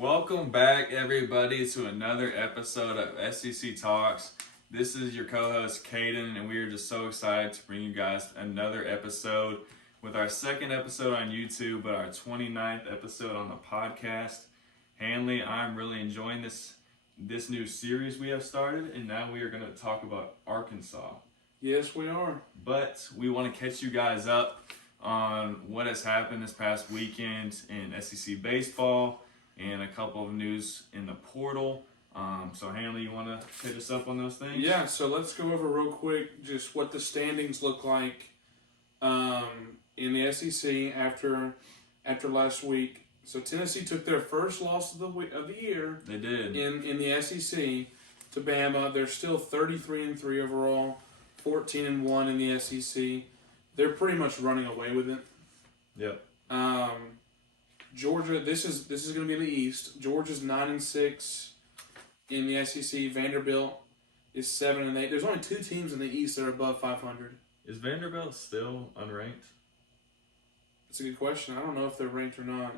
Welcome back, everybody, to another episode of SEC Talks. This is your co-host, Caden, and we are just so excited to bring you guys another episode with our second episode on YouTube, but our 29th episode on the podcast. Hanley, I'm really enjoying this new series we have started, and now we are going to talk about Arkansas. Yes, we are. But we want to catch you guys up on what has happened this past weekend in SEC baseball and a couple of news in the portal. So Hanley, you want to hit us up on those things? Yeah, so let's go over real quick just what the standings look like in the SEC after last week. So Tennessee took their first loss of the year. They did. In the SEC to Bama. They're still 33-3 overall, 14-1 in the SEC. They're pretty much running away with it. Yep. Georgia, this is going to be in the East. Georgia's 9-6 in the SEC. Vanderbilt is 7-8. There's only two teams in the East that are above 500. Is Vanderbilt still unranked? That's a good question. I don't know if they're ranked or not.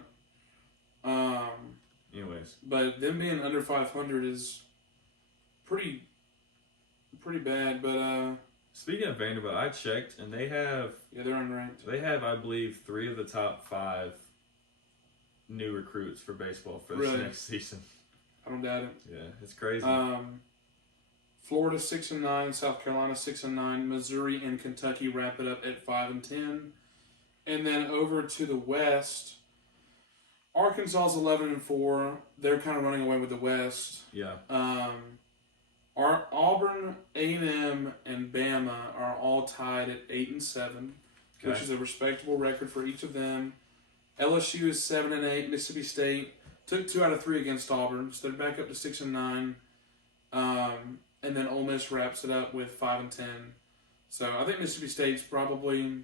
Anyways, but them being under 500 is pretty bad. But speaking of Vanderbilt, I checked and they're unranked. They have, I believe, 3 of the top 5 new recruits for baseball for this next season. I don't doubt it. Yeah, it's crazy. Florida 6-9, South Carolina 6-9, Missouri and Kentucky wrap it up at 5-10, and then over to the West, Arkansas's 11-4. They're kind of running away with the West. Yeah. Our Auburn, A&M, and Bama are all tied at 8-7, which is a respectable record for each of them. LSU is 7-8. Mississippi State took 2 out of 3 against Auburn, so they're back up to 6-9. And then Ole Miss wraps it up with 5-10. So I think Mississippi State's probably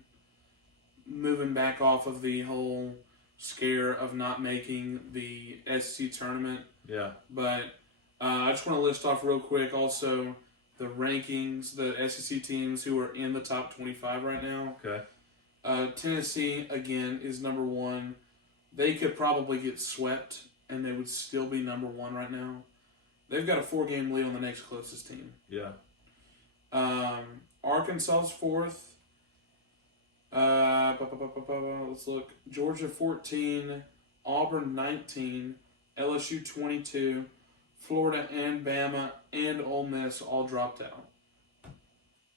moving back off of the whole scare of not making the SEC tournament. Yeah. But I just want to list off real quick also the rankings, the SEC teams who are in the top 25 right now. Okay. Tennessee, again, is number 1. They could probably get swept, and they would still be number 1 right now. They've got a 4-game lead on the next closest team. Yeah. Arkansas's 4th. Let's look. Georgia 14, Auburn 19, LSU 22, Florida and Bama and Ole Miss all dropped out.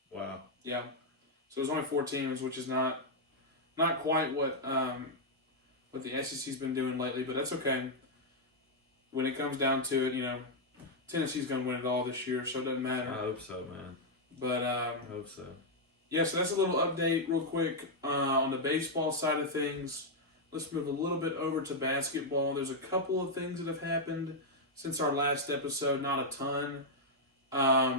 Wow. Yeah. So there's only 4 teams, which is not quite what the SEC's been doing lately, but that's okay. When it comes down to it, Tennessee's going to win it all this year, so it doesn't matter. I hope so, man. But I hope so. Yeah, so that's a little update real quick on the baseball side of things. Let's move a little bit over to basketball. There's a couple of things that have happened since our last episode, not a ton.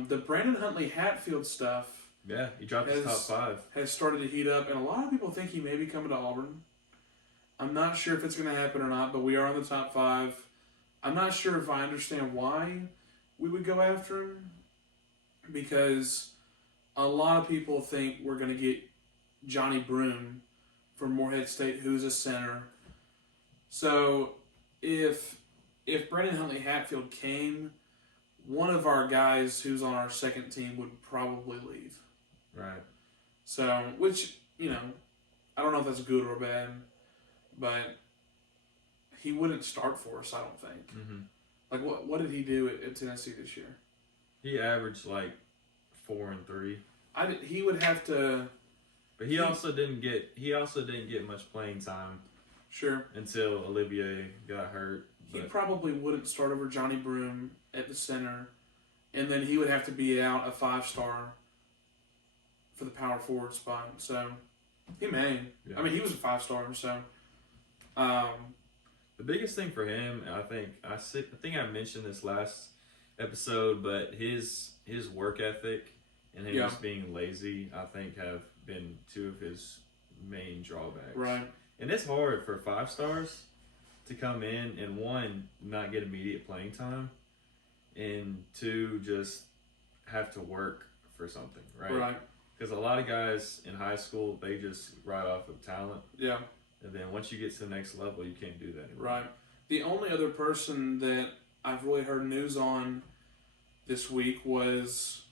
The Brandon Huntley Hatfield stuff. Yeah, he dropped his top 5. Has started to heat up, and a lot of people think he may be coming to Auburn. I'm not sure if it's going to happen or not, but we are in the top 5. I'm not sure if I understand why we would go after him, because a lot of people think we're going to get Johnny Broom from Morehead State, who's a center. So if Brandon Huntley Hatfield came, one of our guys who's on our second team would probably leave. Right. So, which, I don't know if that's good or bad, but he wouldn't start for us, I don't think. Mm-hmm. Like, what did he do at Tennessee this year? He averaged 4 and 3. He would have to. But he also didn't get much playing time. Sure. Until Olivier got hurt. He probably wouldn't start over Johnny Broom at the center, and then he would have to be out a 5-star for the power forward spot. So he may. Yeah. I mean, he was a 5-star. So. The biggest thing for him, I think I mentioned this last episode, but his work ethic and him just being lazy, I think, have been 2 of his main drawbacks. Right. And it's hard for 5-stars to come in and 1, not get immediate playing time, and 2, just have to work for something, right? Right. Because a lot of guys in high school, they just ride off of talent. Yeah. And then once you get to the next level, you can't do that anymore. Right. The only other person that I've really heard news on this week was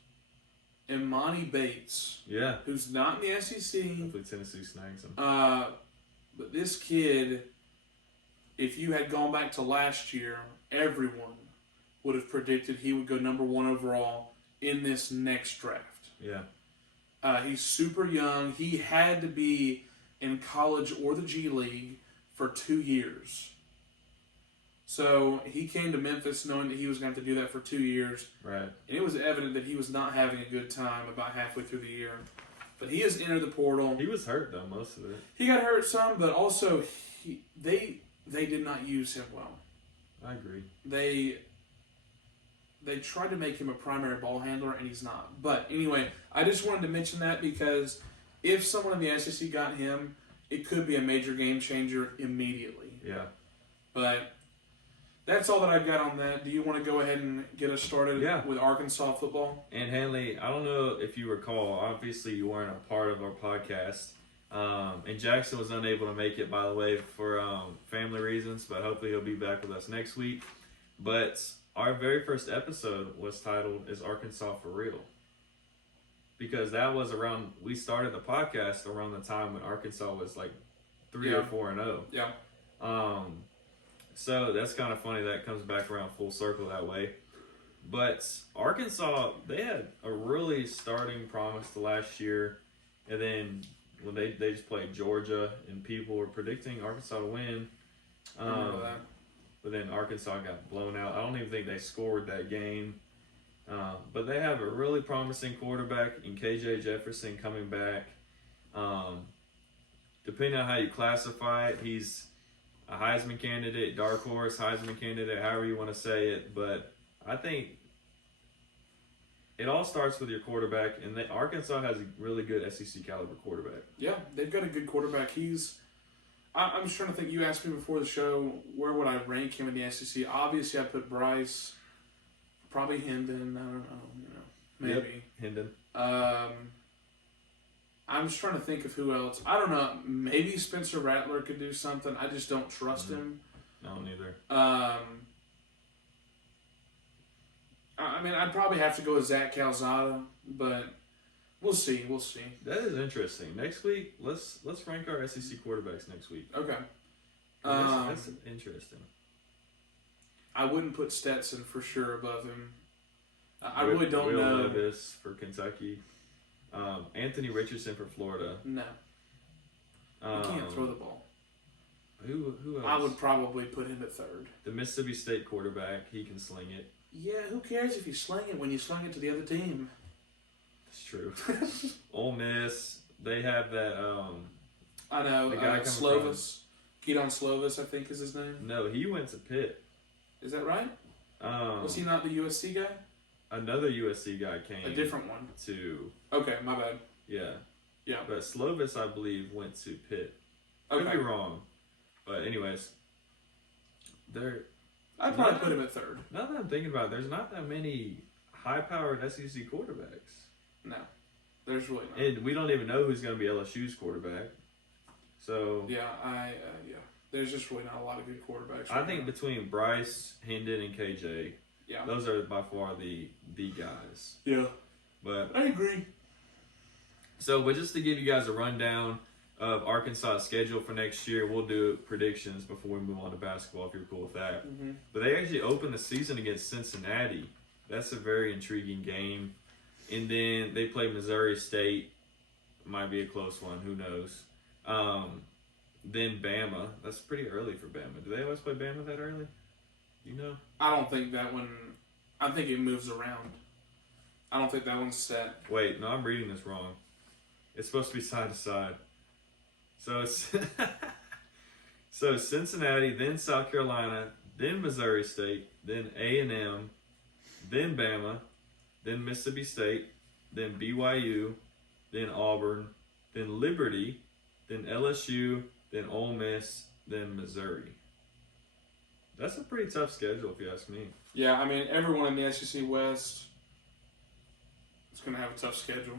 Imani Bates. Yeah. Who's not in the SEC. Hopefully Tennessee snags him. But this kid, if you had gone back to last year, everyone would have predicted he would go number 1 overall in this next draft. Yeah. He's super young. He had to be in college or the G League for 2 years. So he came to Memphis knowing that he was going to have to do that for 2 years. Right. And it was evident that he was not having a good time about halfway through the year. But he has entered the portal. He was hurt, though, most of it. He got hurt some, but also they did not use him well. I agree. They tried to make him a primary ball handler, and he's not. But anyway, I just wanted to mention that because if someone in the SEC got him, it could be a major game changer immediately. Yeah. But that's all that I've got on that. Do you want to go ahead and get us started with Arkansas football? And Hanley, I don't know if you recall, obviously you weren't a part of our podcast. And Jackson was unable to make it, by the way, for family reasons, but hopefully he'll be back with us next week. But our very first episode was titled, Is Arkansas for Real? Because that was around, we started the podcast around the time when Arkansas was like 3 or 4-0. Yeah. So that's kind of funny that comes back around full circle that way. But Arkansas, they had a really starting promise the last year. And then when they just played Georgia and people were predicting Arkansas to win. I remember that. But then Arkansas got blown out. I don't even think they scored that game. But they have a really promising quarterback in KJ Jefferson coming back. Depending on how you classify it, he's a Heisman candidate, dark horse Heisman candidate, however you want to say it. But I think it all starts with your quarterback, and Arkansas has a really good SEC caliber quarterback. Yeah, they've got a good quarterback. I'm just trying to think. You asked me before the show, where would I rank him in the SEC? Obviously, I put Bryce, probably Hendon. I don't know, maybe. Yep, Hendon. I'm just trying to think of who else. I don't know. Maybe Spencer Rattler could do something. I just don't trust him. No, neither. I mean, I'd probably have to go with Zach Calzada, but we'll see. We'll see. That is interesting. Next week, let's rank our SEC quarterbacks next week. Okay. That's interesting. I wouldn't put Stetson for sure above him. I really don't Will know. Levis for Kentucky. Anthony Richardson for Florida. No. He can't throw the ball. Who else? I would probably put him at third. The Mississippi State quarterback. He can sling it. Yeah, who cares if you sling it when you sling it to the other team? That's true. Ole Miss. They have that. I know. The guy Slovis. Keaton Slovis, I think is his name. No, he went to Pitt. Is that right? Was he not the USC guy? Another USC guy came. A different one. Okay, my bad. Yeah. Yeah. But Slovis, I believe, went to Pitt. Okay. Could be wrong. But anyways, I'd probably put him at third. Now that I'm thinking about it, there's not that many high-powered SEC quarterbacks. No, there's really not. And we don't even know who's going to be LSU's quarterback. So yeah, there's just really not a lot of good quarterbacks. I think between Bryce, Hendon, and KJ, yeah, those are by far the guys. Yeah, but I agree. So, but just to give you guys a rundown of Arkansas' schedule for next year, we'll do predictions before we move on to basketball if you're cool with that. Mm-hmm. But they actually open the season against Cincinnati. That's a very intriguing game. And then they play Missouri State. Might be a close one. Who knows? Then Bama. That's pretty early for Bama. Do they always play Bama that early? You know? I don't think that one... I think it moves around. I don't think that one's set. Wait, no, I'm reading this wrong. It's supposed to be side to side. So it's so Cincinnati, then South Carolina, then Missouri State, then A&M, then Bama, then Mississippi State, then BYU, then Auburn, then Liberty, then LSU, then Ole Miss, then Missouri. That's a pretty tough schedule if you ask me. Yeah, I mean, everyone in the SEC West is going to have a tough schedule.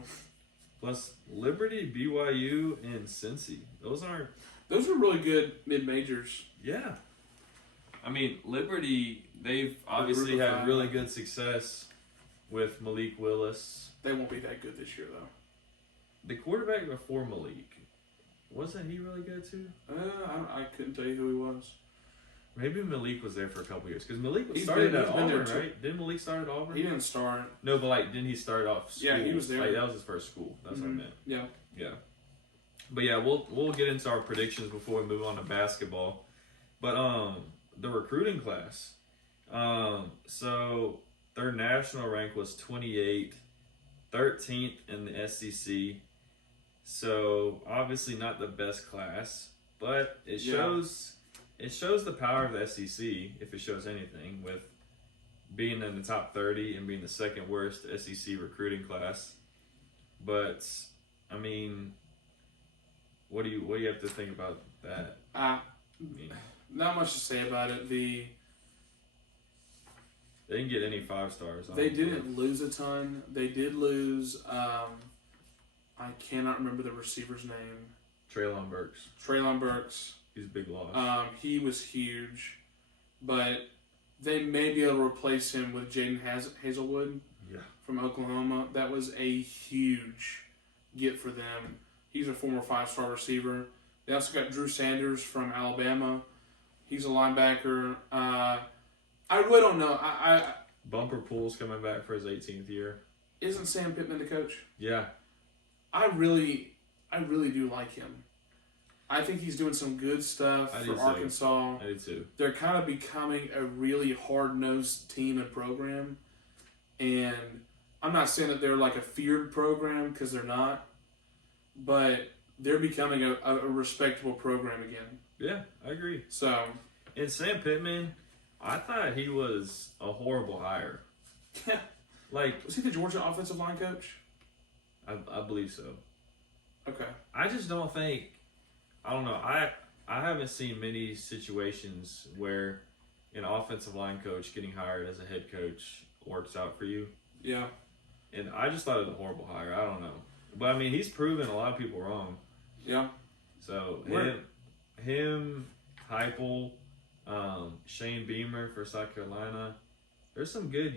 Plus Liberty, BYU, and Cincy. Those are really good mid-majors. Yeah. I mean, Liberty, they've obviously had really good success with Malik Willis. They won't be that good this year, though. The quarterback before Malik, wasn't he really good too? I couldn't tell you who he was. Maybe Malik was there for a couple years because Malik started at Auburn, right? Didn't Malik start at Auburn? He didn't start. No, but like, didn't he start off school? Yeah, he was there. Like, that was his first school. That's what I meant. Yeah. Yeah. But yeah, we'll get into our predictions before we move on to basketball. But the recruiting class. So their national rank was 28, 13th in the SEC. So obviously not the best class, but it shows the power of the SEC, if it shows anything, with being in the top 30 and being the second worst SEC recruiting class. But I mean, what do you have to think about that? Not much to say about it. They didn't get any 5 stars. They didn't lose a ton. They did lose. I cannot remember the receiver's name. Treylon Burks. He's a big loss. He was huge, but they may be able to replace him with Jaden Hazelwood from Oklahoma. That was a huge get for them. He's a former 5-star receiver. They also got Drew Sanders from Alabama. He's a linebacker. I really don't know. Bumper Pool's coming back for his 18th year. Isn't Sam Pittman the coach? Yeah. I really do like him. I think he's doing some good stuff for Arkansas. I do too. They're kind of becoming a really hard-nosed team and program. And I'm not saying that they're like a feared program, because they're not. But they're becoming a respectable program again. Yeah, I agree. So, and Sam Pittman, I thought he was a horrible hire. Yeah. Like, was he the Georgia offensive line coach? I believe so. Okay. I just don't think, I don't know, I haven't seen many situations where an offensive line coach getting hired as a head coach works out for you. Yeah. And I just thought it was a horrible hire. I don't know. But, I mean, he's proven a lot of people wrong. Yeah. So, him, Heupel, Shane Beamer for South Carolina, there's some good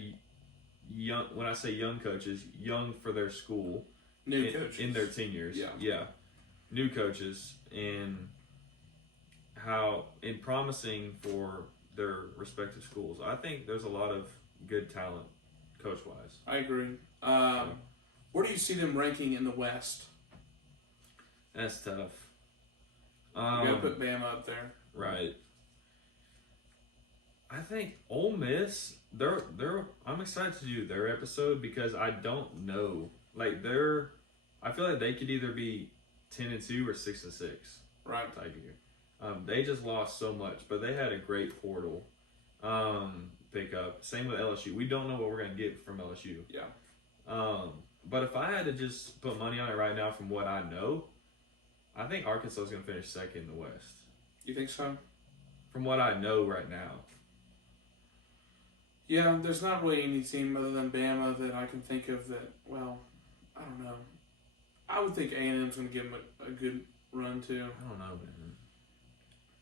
young, when I say young coaches, young for their school. New coaches. In their tenures. Yeah. New coaches. And promising for their respective schools. I think there's a lot of good talent coach-wise. I agree. Where do you see them ranking in the West? That's tough. You gotta put Bama up there. Right. I think Ole Miss, I'm excited to do their episode because I don't know. Like, I feel like they could either be 10-2 or 6-6. Right. Type year. They just lost so much, but they had a great portal pickup. Same with LSU. We don't know what we're gonna get from LSU. Yeah. But if I had to just put money on it right now from what I know, I think Arkansas is gonna finish second in the West. You think so? From what I know right now. Yeah, there's not really any team other than Bama that I can think of that, well, I don't know. I would think A&M's going to give them a good run, too. I don't know, man.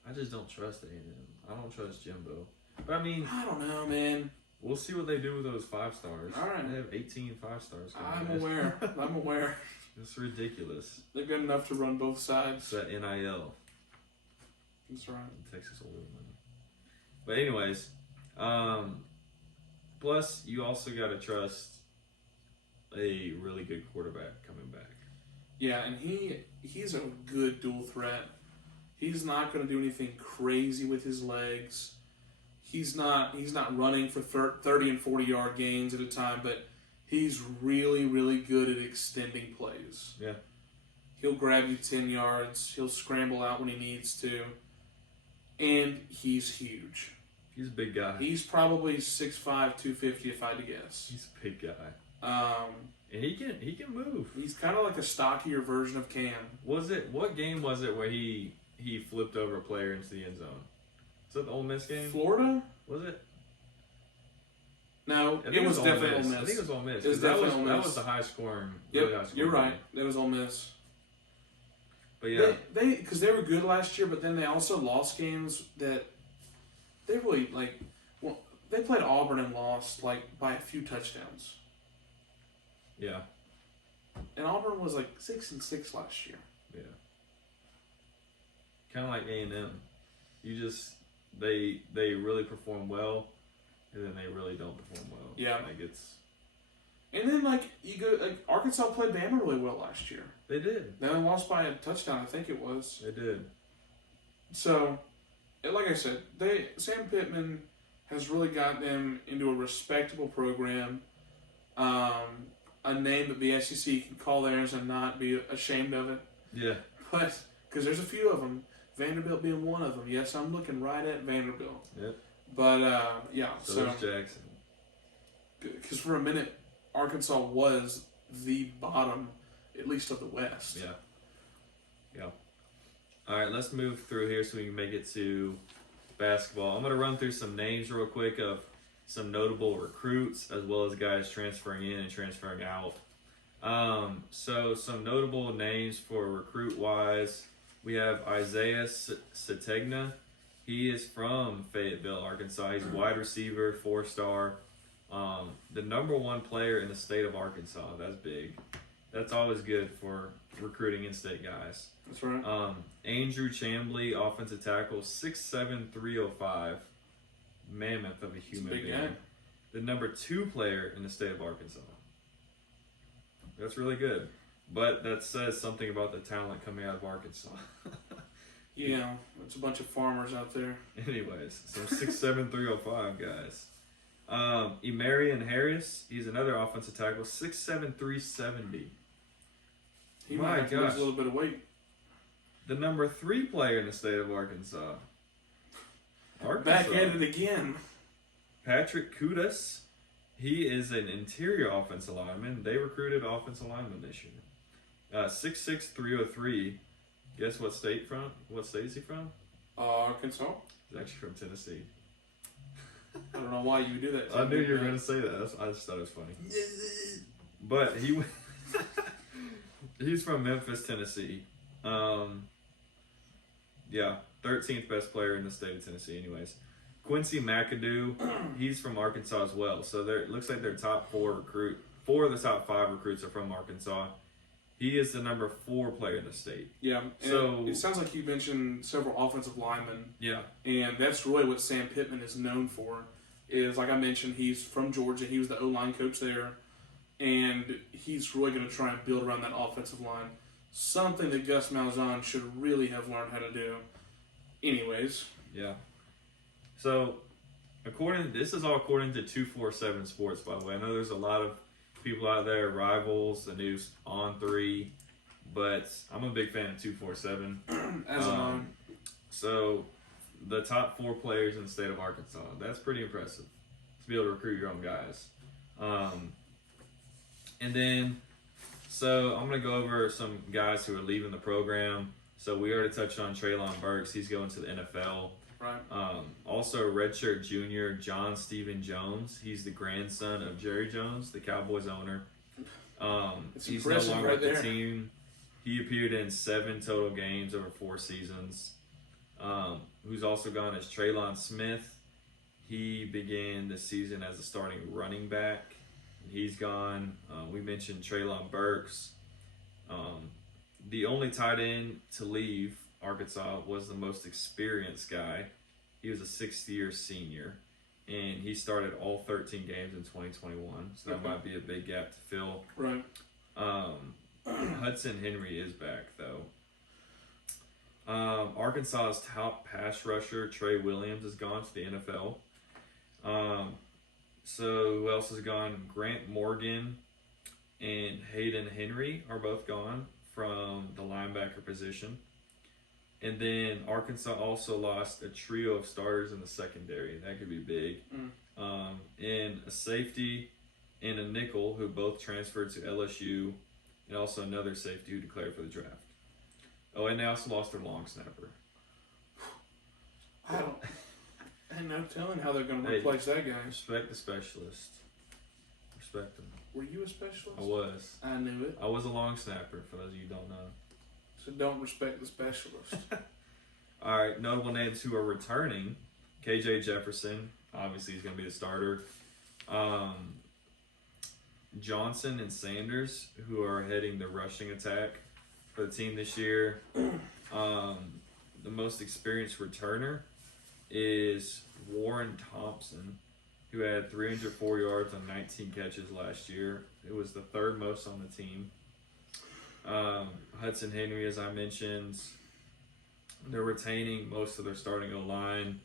I just don't trust A&M. I don't trust Jimbo. But, I mean... I don't know, man. We'll see what they do with those 5 stars. All right. They have 18 5-stars coming. I'm aware. It's ridiculous. They've got enough to run both sides. It's that NIL. That's right. Texas a little money. But anyways, plus you also got to trust a really good quarterback coming back. Yeah, and he's a good dual threat. He's not going to do anything crazy with his legs. He's not running for 30 and 40 yard gains at a time, but he's really, really good at extending plays. Yeah. He'll grab you 10 yards. He'll scramble out when he needs to. And he's huge. He's a big guy. He's probably 6'5", 250 if I had to guess. He's a big guy. And he can move. He's kind of like a stockier version of Cam. What game was it where he flipped over a player into the end zone? Was that the Ole Miss game? Florida? Was it? No, it was definitely Ole Miss. I think it was Ole Miss. It was definitely Ole Miss. That was the high scoring. Yep, really high scoring you're right. game. That was Ole Miss. But yeah, because they were good last year, but then they also lost games that they particularly they played Auburn and lost by a few touchdowns. Yeah. And Auburn was 6-6 last year. Yeah. Kind of like A&M. They really perform well, and then they really don't perform well. Yeah. And then you go Arkansas played Bama really well last year. They did. They only lost by a touchdown, I think it was. They did. So, like I said, Sam Pittman has really got them into a respectable program. A name that the SEC can call theirs and not be ashamed of it. Yeah. But, because there's a few of them, Vanderbilt being one of them. Yes, I'm looking right at Vanderbilt. Yep. But, yeah. So is Jackson. Because for a minute, Arkansas was the bottom, at least of the West. Yeah. Yeah. All right, let's move through here so we can make it to basketball. I'm going to run through some names real quick of some notable recruits as well as guys transferring in and transferring out. So some notable names for recruit-wise, we have Isaiah Sategna. He is from Fayetteville, Arkansas. He's a wide receiver, 4-star. The number 1 player in the state of Arkansas. That's big. That's always good for recruiting in-state guys. That's right. Andrew Chamble, offensive tackle, 6'7", 305. Mammoth of a human being. Guy. The number 2 player in the state of Arkansas. That's really good. But that says something about the talent coming out of Arkansas. Yeah, it's a bunch of farmers out there. Anyways, some 6'7", 305 guys. Emarion Harris, he's another offensive tackle, 6'7", 370. He might have to lose a little bit of weight. The number 3 player in the state of Arkansas. Back at it again. Patrick Kudus. He is an interior offensive lineman. They recruited offensive lineman this year. 6'6", 303. Guess what state from? What state is he from? Arkansas. He's actually from Tennessee. I don't know why you would do that. I knew you were going to say that. I just thought it was funny. But he's from Memphis, Tennessee. Yeah, 13th best player in the state of Tennessee anyways. Quincy Mcadoo, he's from Arkansas as well. So it looks like their top 4 of the top 5 recruits are from Arkansas. He is the number 4 player in the state. Yeah, so it sounds like you mentioned several offensive linemen. Yeah. And that's really what Sam Pittman is known for. Is, like I mentioned, he's from Georgia. He was the O-line coach there. And he's really going to try and build around that offensive line. Something that Gus Malzahn should really have learned how to do. Anyways. Yeah. So, this is all according to 247 Sports, by the way. I know there's a lot of people out there, rivals, the news on 3, but I'm a big fan of 247. As am I. So, the top 4 players in the state of Arkansas. That's pretty impressive to be able to recruit your own guys. And then, so I'm going to go over some guys who are leaving the program. So we already touched on Treylon Burks. He's going to the NFL. Right. Also, redshirt junior John Stephen Jones. He's the grandson of Jerry Jones, the Cowboys owner. He's no longer right with the team. He appeared in 7 total games over 4 seasons. Who's also gone is Traylon Smith. He began the season as a starting running back. He's gone. We mentioned Treylon Burks. The only tight end to leave Arkansas was the most experienced guy. He was a 6th-year senior, and he started all 13 games in 2021, so that might be a big gap to fill. Right. Hudson Henry is back, though. Arkansas's top pass rusher, Trey Williams, has gone to the NFL. So who else has gone? Grant Morgan and Hayden Henry are both gone from the linebacker position. And then Arkansas also lost a trio of starters in the secondary. That could be big. And a safety and a nickel who both transferred to LSU, and also another safety who declared for the draft. Oh, and they also lost their long snapper. I have no telling how they're going to replace that guy. Respect the specialist. Respect him. Were you a specialist? I was. I knew it. I was a long snapper, for those of you who don't know. So don't respect the specialist. All right, notable names who are returning. KJ Jefferson, obviously he's going to be the starter. Johnson and Sanders, who are heading the rushing attack for the team this year. The most experienced returner is Warren Thompson, who had 304 yards on 19 catches last year. It was the third most on the team. Hudson Henry, as I mentioned, they're retaining most of their starting O-line.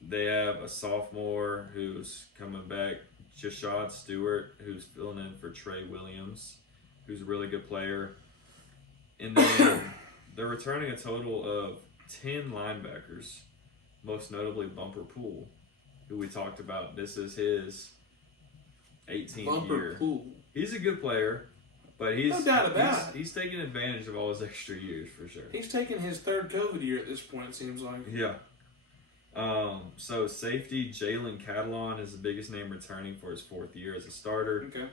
They have a sophomore who's coming back, Jashad Stewart, who's filling in for Trey Williams, who's a really good player. And then they're returning a total of 10 linebackers, most notably Bumper Pool, who we talked about. This is his 18th Bumper year. Pool. He's a good player, but he's he's taking advantage of all his extra years for sure. He's taking his third COVID year at this point, it seems like. Yeah. So safety Jalen Catalon is the biggest name returning for his fourth year as a starter. Okay.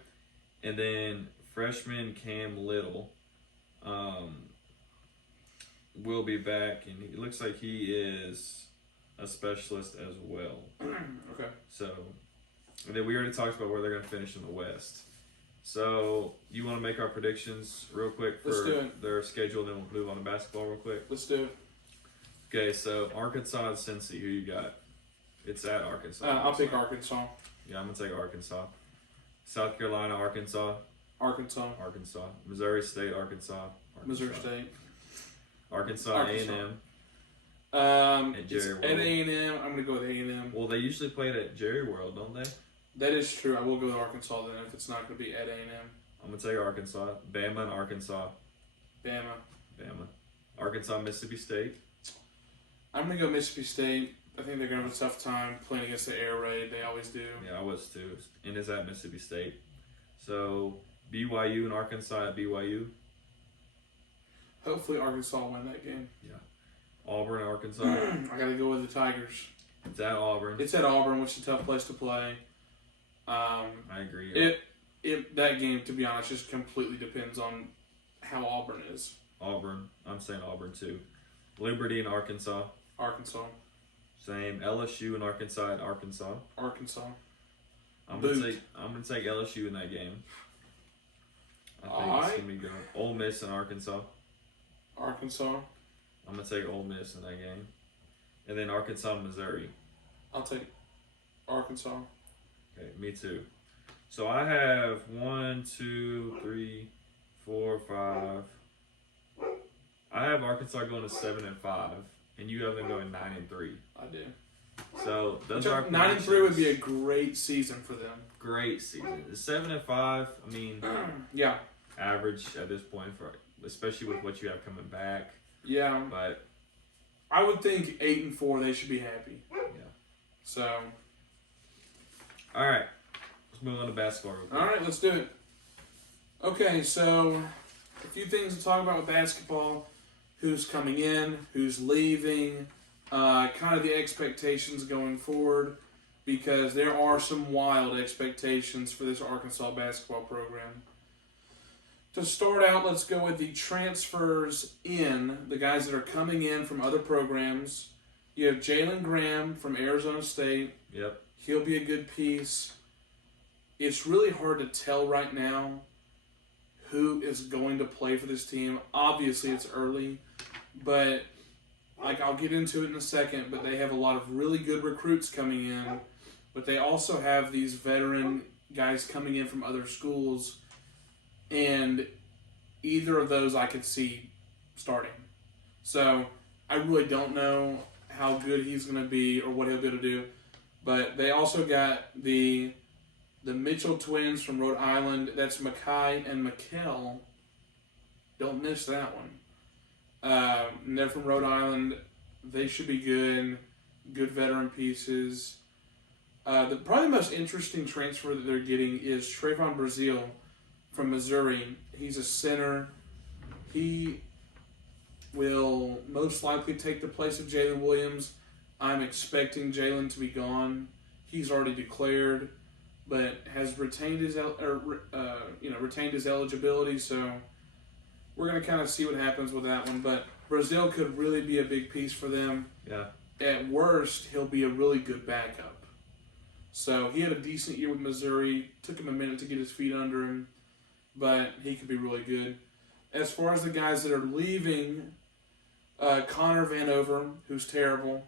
And then freshman Cam Little will be back, and it looks like he is a specialist as well. Okay. So, and then we already talked about where they're going to finish in the West. So, you want to make our predictions real quick for their schedule, then we'll move on to basketball real quick? Let's do it. Okay, so Arkansas and Cincy, who you got? It's at Arkansas. I'll pick Arkansas. Yeah, I'm going to take Arkansas. South Carolina, Arkansas. Arkansas. Missouri State, Arkansas. Missouri State. Arkansas. A&M. At Jerry World. At A&M, I'm going to go with A&M. Well, they usually play it at Jerry World, don't they? That is true. I will go with Arkansas then if it's not going to be at A&M. I'm going to take Arkansas. Bama and Arkansas. Bama. Arkansas, Mississippi State. I'm going to go Mississippi State. I think they're going to have a tough time playing against the air raid. They always do. Yeah, I was too. And it's at Mississippi State. So, BYU and Arkansas at BYU. Hopefully Arkansas will win that game. Yeah. Auburn, Arkansas. I got to go with the Tigers. It's at Auburn. It's at Auburn, which is a tough place to play. I agree. That game, to be honest, just completely depends on how Auburn is. Auburn. I'm saying Auburn too. Liberty and Arkansas. Arkansas. Same. LSU and Arkansas at Arkansas. Arkansas. I'm gonna take LSU in that game. I think it's gonna be good. Ole Miss and Arkansas. Arkansas. I'm gonna take Ole Miss in that game. And then Arkansas and Missouri. I'll take Arkansas. Okay, me too. So I have 1, 2, 3, 4, 5. I have Arkansas going to 7-5, and you have them going 9-3. I do. So those are 9-3 would be a great season for them. Great season. 7-5. I mean, yeah, average at this point for, especially with what you have coming back. Yeah, but I would think 8-4 they should be happy. Yeah. So. All right. Let's move on to basketball real quick. All right, let's do it. Okay, so a few things to talk about with basketball. Who's coming in, who's leaving, kind of the expectations going forward, because there are some wild expectations for this Arkansas basketball program. To start out, let's go with the transfers in, the guys that are coming in from other programs. You have Jalen Graham from Arizona State. Yep. He'll be a good piece. It's really hard to tell right now who is going to play for this team. Obviously, it's early, but I'll get into it in a second, but they have a lot of really good recruits coming in, but they also have these veteran guys coming in from other schools, and either of those I could see starting. So I really don't know how good he's going to be or what he'll be able to do, but they also got the Mitchell twins from Rhode Island. That's Makai and Mikkel. Don't miss that one. And they're from Rhode Island. They should be good. Good veteran pieces. Probably the most interesting transfer that they're getting is Trayvon Braziel from Missouri. He's a center. He will most likely take the place of Jalen Williams. I'm expecting Jalen to be gone. He's already declared, but has retained his retained his eligibility. So we're gonna kind of see what happens with that one. But Braziel could really be a big piece for them. Yeah. At worst, he'll be a really good backup. So he had a decent year with Missouri. Took him a minute to get his feet under him, but he could be really good. As far as the guys that are leaving, Connor Vanover, who's terrible,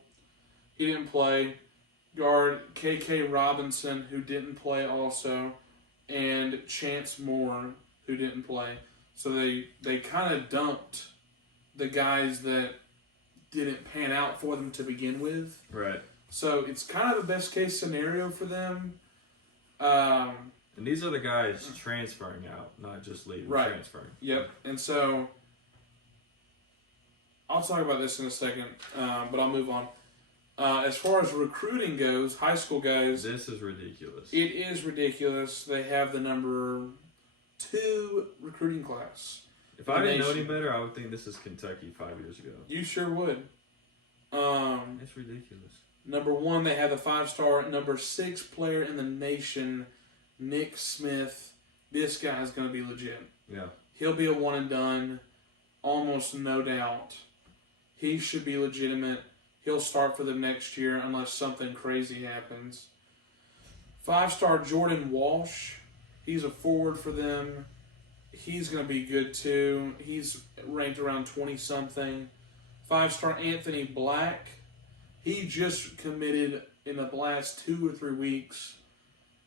he didn't play. Guard K.K. Robinson, who didn't play also, and Chance Moore, who didn't play. So they kind of dumped the guys that didn't pan out for them to begin with. Right. So it's kind of the best case scenario for them. And these are the guys transferring out, not just leaving, right. Transferring. Yep. And so I'll talk about this in a second, but I'll move on. As far as recruiting goes, high school guys... This is ridiculous. It is ridiculous. They have the number 2 recruiting class. If I didn't know any better, I would think this is Kentucky 5 years ago. You sure would. It's ridiculous. Number 1, they have the 5-star, number 6 player in the nation, Nick Smith. This guy is going to be legit. Yeah. He'll be a one and done, almost no doubt. He should be legitimate. He'll start for them next year unless something crazy happens. 5-star Jordan Walsh. He's a forward for them. He's going to be good too. He's ranked around 20-something. 5-star Anthony Black. He just committed in the last 2 or 3 weeks.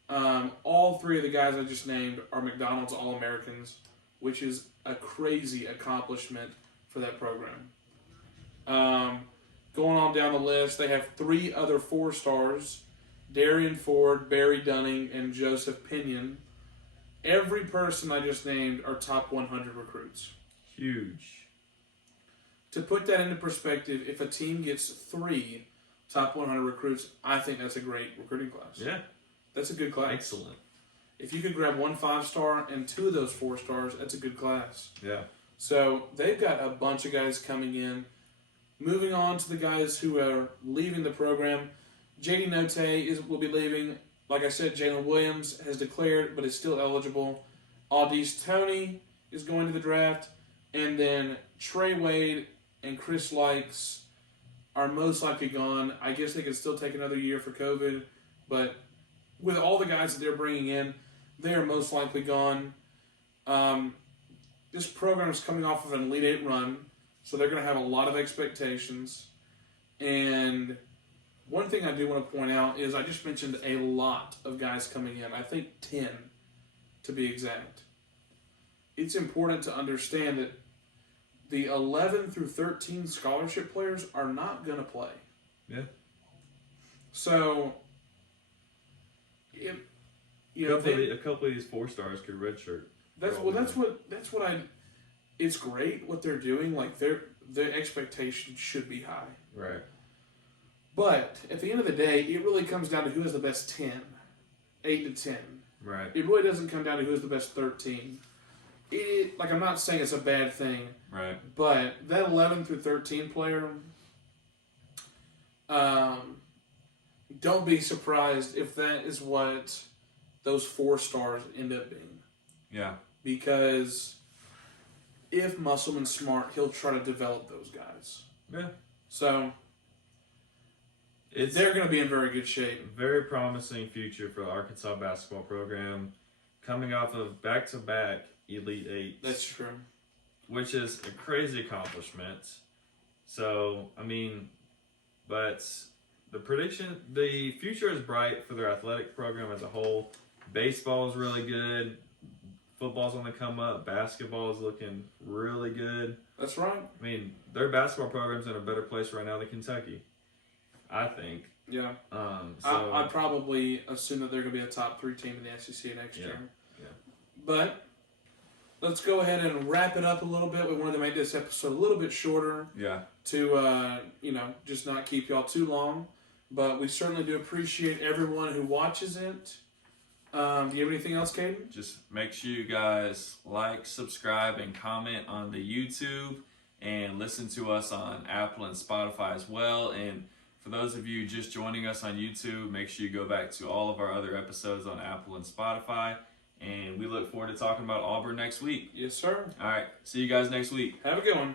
All 3 of the guys I just named are McDonald's All-Americans, which is a crazy accomplishment for that program. Going on down the list, they have 3 other 4-stars, Darian Ford, Barry Dunning, and Joseph Pinion. Every person I just named are top 100 recruits. Huge. To put that into perspective, if a team gets 3 top 100 recruits, I think that's a great recruiting class. Yeah. That's a good class. Excellent. If you could grab 1 5-star and 2 of those 4-stars, that's a good class. Yeah. So they've got a bunch of guys coming in. Moving on to the guys who are leaving the program, J.D. Note will be leaving. Like I said, Jalen Williams has declared, but is still eligible. Audice Toney is going to the draft. And then Trey Wade and Chris Likes are most likely gone. I guess they could still take another year for COVID. But with all the guys that they're bringing in, they are most likely gone. This program is coming off of an Elite 8 run. So they're going to have a lot of expectations. And one thing I do want to point out is I just mentioned a lot of guys coming in. I think 10 to be exact. It's important to understand that the 11 through 13 scholarship players are not going to play. Yeah. So, if, you know, a couple of these 4-stars could redshirt. It's great what they're doing. Like their expectations should be high. Right. But at the end of the day, it really comes down to who has the best 10, 8 to 10. Right. It really doesn't come down to who has the best 13. I'm not saying it's a bad thing. Right. But that 11 through 13 player, don't be surprised if that is what those 4-stars end up being. Yeah. Because if Musselman's smart, he'll try to develop those guys. Yeah. So they're going to be in very good shape. Very promising future for the Arkansas basketball program, coming off of back-to-back Elite 8s. That's true. Which is a crazy accomplishment. So, but the future is bright for their athletic program as a whole. Baseball is really good. Football's on the come up. Basketball is looking really good. That's right. Their basketball program's in a better place right now than Kentucky, I think. Yeah. I'd probably assume that they're going to be a top 3 team in the SEC next year. Yeah. But let's go ahead and wrap it up a little bit. We wanted to make this episode a little bit shorter. Yeah. To, just not keep y'all too long. But we certainly do appreciate everyone who watches it. Do you have anything else, Caden? Just make sure you guys like, subscribe, and comment on the YouTube, and listen to us on Apple and Spotify as well. And for those of you just joining us on YouTube, make sure you go back to all of our other episodes on Apple and Spotify. And we look forward to talking about Auburn next week. Yes, sir. All right. See you guys next week. Have a good one.